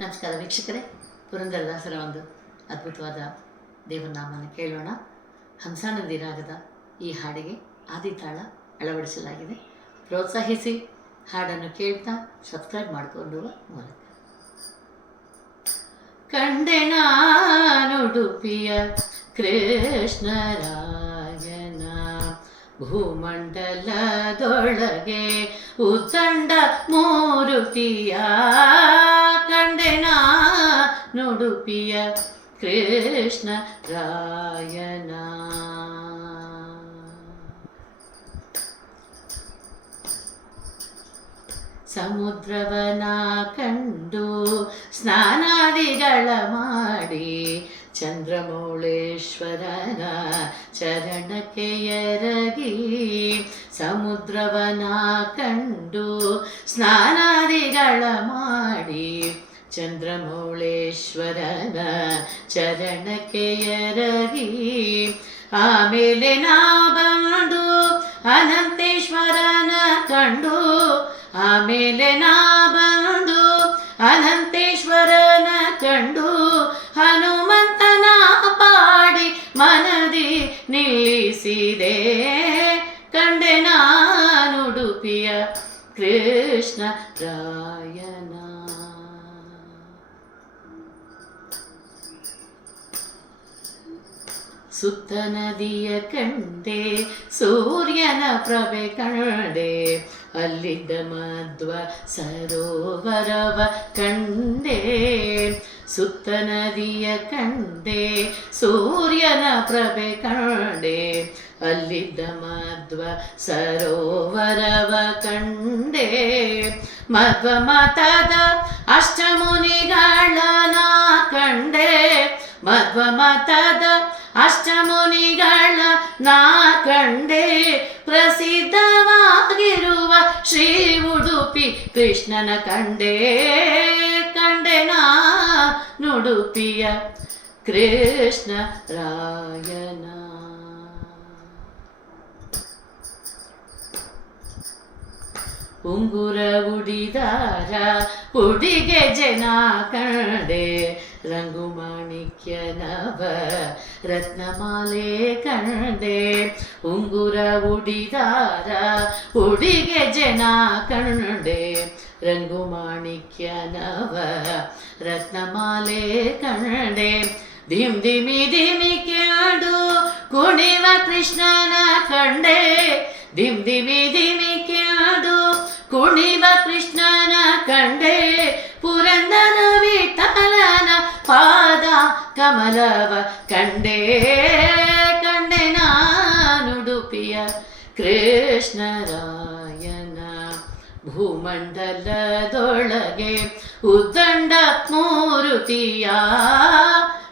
ನಮಸ್ಕಾರ ವೀಕ್ಷಕರೇ, ಪುರಂದರದಾಸರ ಒಂದು ಅದ್ಭುತವಾದ ದೇವನಾಮನ ಕೇಳೋಣ. ಹಂಸಾನಂದಿ ರಾಗದ ಈ ಹಾಡಿಗೆ ಆದಿತಾಳ ಅಳವಡಿಸಲಾಗಿದೆ. ಪ್ರೋತ್ಸಾಹಿಸಿ ಹಾಡನ್ನು ಕೇಳ್ತಾ ಸಬ್ಸ್ಕ್ರೈಬ್ ಮಾಡಿಕೊಳ್ಳುವ ಮೂಲಕ. ಕಂಡೆ ನಾನುಡುಪಿಯ ಕೃಷ್ಣರಾಯನ ಭೂಮಂಡಲದೊಳಗೆ ಉತ್ತಂಡ ಮೂರುತಿಯ. ಕಂಡೆ ನಾನುಡುಪಿಯ ಕೃಷ್ಣ ರಾಯನ ಸಮುದ್ರವನ ಕಂಡು ಸ್ನಾನಾದಿಗಳ ಮಾಡಿ ಚಂದ್ರಮೌಳೇಶ್ವರನ ಚರಣಕ್ಕೆ ಎರಗಿ. ಸಮುದ್ರವನ ಕಂಡು ಸ್ನಾನಾದಿಗಳ ಮಾಡಿ ಚಂದ್ರಮೌಳೇಶ್ವರನ ಚರಣಕ್ಕೆ ಎರಗಿ. ಆಮೇಲೆ ನಾ ಬಂದು ಅನಂತೇಶ್ವರನ ಕಂಡು. ಆಮೇಲೆ ನಾ ಬಂದು ಅನಂತೇಶ್ವರನ ಕಂಡು. ಹನುಮಂತನ ಪಾಡಿ ಮನದಿ ನಿಲ್ಲಿಸಿದೆ. ಕಂಡೆ ನಾನುಡುಪಿಯ ಕೃಷ್ಣ ರಾಯನ. ಸುತ್ತ ನದಿಯ ಕಂಡೆ ಸೂರ್ಯನ ಪ್ರಭೆ ಕಂಡೆ. ಅಲ್ಲಿದ್ದ ಮಧ್ವ ಸರೋವರವ ಕಂಡೆ. ಸುತ್ತ ನದಿಯ ಕಂಡೆ ಸೂರ್ಯನ ಪ್ರಭೆ ಕಂಡೆ. ಅಲ್ಲಿದ್ದ ಮಧ್ವ ಸರೋವರವ ಕಂಡೆ. ಮಧ್ವ ಮತದ ಅಷ್ಟಮುನಿಗಳನ ಕಂಡೆ. ಮಧ್ವ ಮತದ ಅಷ್ಟಮುನಿಗಳ ನಾ ಕಂಡೆ. ಪ್ರಸಿದ್ಧವಾಗಿರುವ ಶ್ರೀ ಉಡುಪಿ ಕೃಷ್ಣನ ಕಂಡೆ. ಕಂಡೆ ನಾನುಡುಪಿಯ ಕೃಷ್ಣ ರಾಯನ. ಉಂಗುರ ಉಡಿದಾರ ಉಡಿಗೆ ಜನ ಕಂಡೆ. ರಂಗು ಮಾಣಿಕ್ಯ ನವ ರತ್ನಮಾಲೆ ಕಂಡೆ. ಉಂಗುರ ಉಡಿದಾರ ಉಡಿಗೆ ಜನ ಕಂಡೆ. ರಂಗು ಮಾಣಿಕ್ಯ ನವ ರತ್ನಮಾಲೆ ಕಂಡೆ. ಧಿಮ್ ಧಿಮಿ ಧಿಮಿ ಕೇಳು ಕುಣಿವ ಕೃಷ್ಣನ ಕಂಡೆ. ಧಿಮ್ ಧಿಮಿ ಧಿಮಿ ಕೇಳು ಕುಣಿವ ಕೃಷ್ಣನ ಕಂಡೆ. ಪುರಂದರ ವಿಠಲನ ಪಾದ ಕಮಲವ ಕಂಡೆ. ಕಂಡೆ ನಾನುಡುಪಿಯ ಕೃಷ್ಣ ರಾಯನ ಭೂಮಂಡಲದೊಳಗೆ ಉದ್ದಂಡ ಮೂರುತಿಯ.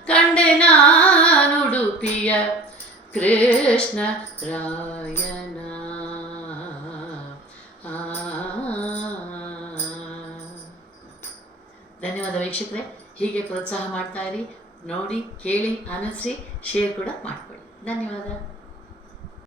ಕಂಡೆ ನಾನುಡುಪಿಯ ಕೃಷ್ಣ ರಾಯನ. ಧನ್ಯವಾದ ವೀಕ್ಷಕರೇ. ಹೀಗೆ ಪ್ರೋತ್ಸಾಹ ಮಾಡ್ತಾ ಇರಿ. ನೋಡಿ, ಕೇಳಿ, ಆನಂದಿಸಿ, ಶೇರ್ ಕೂಡ ಮಾಡಿಕೊಳ್ಳಿ. ಧನ್ಯವಾದ.